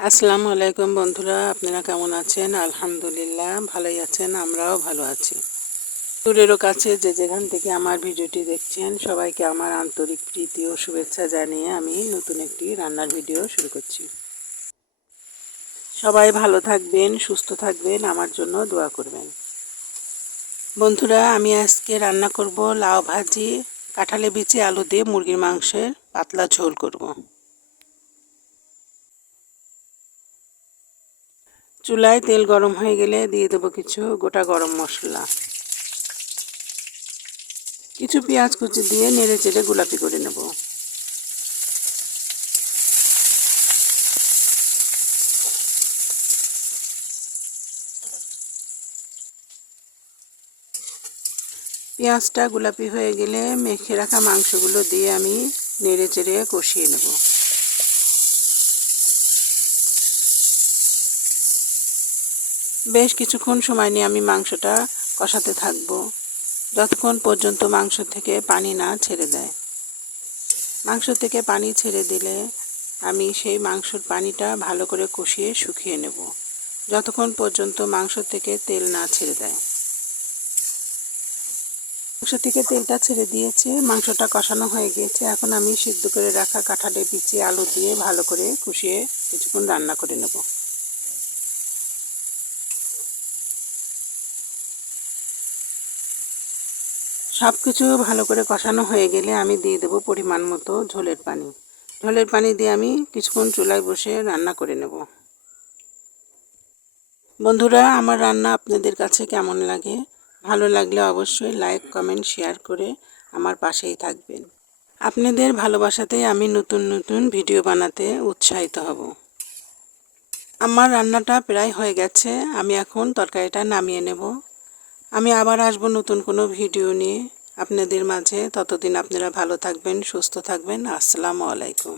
আসসালামু আলাইকুম বন্ধুরা, আপনারা কেমন আছেন? আলহামদুলিল্লাহ, ভালোই আছেন, আমরাও ভালো আছি। দূরেরও কাছে যে যেখান থেকে আমার ভিডিওটি দেখছেন, সবাইকে আমার আন্তরিক প্রীতি ও শুভেচ্ছা জানিয়ে আমি নতুন একটি রান্নার ভিডিও শুরু করছি। সবাই ভালো থাকবেন, সুস্থ থাকবেন, আমার জন্য দোয়া করবেন। বন্ধুরা, আমি আজকে রান্না করব লাউ ভাজি কাঁঠালে বিচি, আলু দিয়ে মুরগির মাংসের পাতলা ঝোল করব। চুলায় তেল গরম হয়ে গেলে দিয়ে দেবো কিছু গোটা গরম মশলা। কিছু পেঁয়াজ কুচি দিয়ে নেড়ে চেড়ে গোলাপি করে নেব। পেঁয়াজটা গোলাপি হয়ে গেলে মেখে রাখা মাংসগুলো দিয়ে আমি নেড়ে চেড়ে কষিয়ে নেব। বেশ কিছুক্ষণ সময় নিয়ে আমি মাংসটা কষাতে থাকব। যতক্ষণ পর্যন্ত মাংস থেকে পানি না ছেড়ে দেয়। মাংস থেকে পানি ছেড়ে দিলে আমি সেই মাংসর পানিটা ভালো করে কষিয়ে শুকিয়ে নেব। যতক্ষণ পর্যন্ত মাংস থেকে তেল না ছেড়ে দেয়। মাংস থেকে তেলটা ছেড়ে দিয়েছে, মাংসটা কষানো হয়ে গিয়েছে। এখন আমি সিদ্ধ করে রাখা কাঁঠালে বিচি আলু দিয়ে ভালো করে কষিয়ে কিছুক্ষণ রান্না করে নেব। সব কিছু ভালো করে কষানো হয়ে গেলে আমি দিয়ে দেবো পরিমাণ মতো ঝোলের পানি। ঝোলের পানি দিয়ে আমি কিছুক্ষণ চুলায় বসে রান্না করে নেব। বন্ধুরা, আমার রান্না আপনাদের কাছে কেমন লাগে? ভালো লাগলে অবশ্যই লাইক, কমেন্ট, শেয়ার করে আমার পাশেই থাকবেন। আপনাদের ভালোবাসাতেই আমি নতুন নতুন ভিডিও বানাতে উৎসাহিত হব। আমার রান্নাটা প্রায় হয়ে গেছে, আমি এখন তরকারিটা নামিয়ে নেব। আমি আবার আসব নতুন কোনো ভিডিও নিয়ে। আপনাদের মাঝে ততদিন আপনারা ভালো থাকবেন, সুস্থ থাকবেন। আসসালামু আলাইকুম।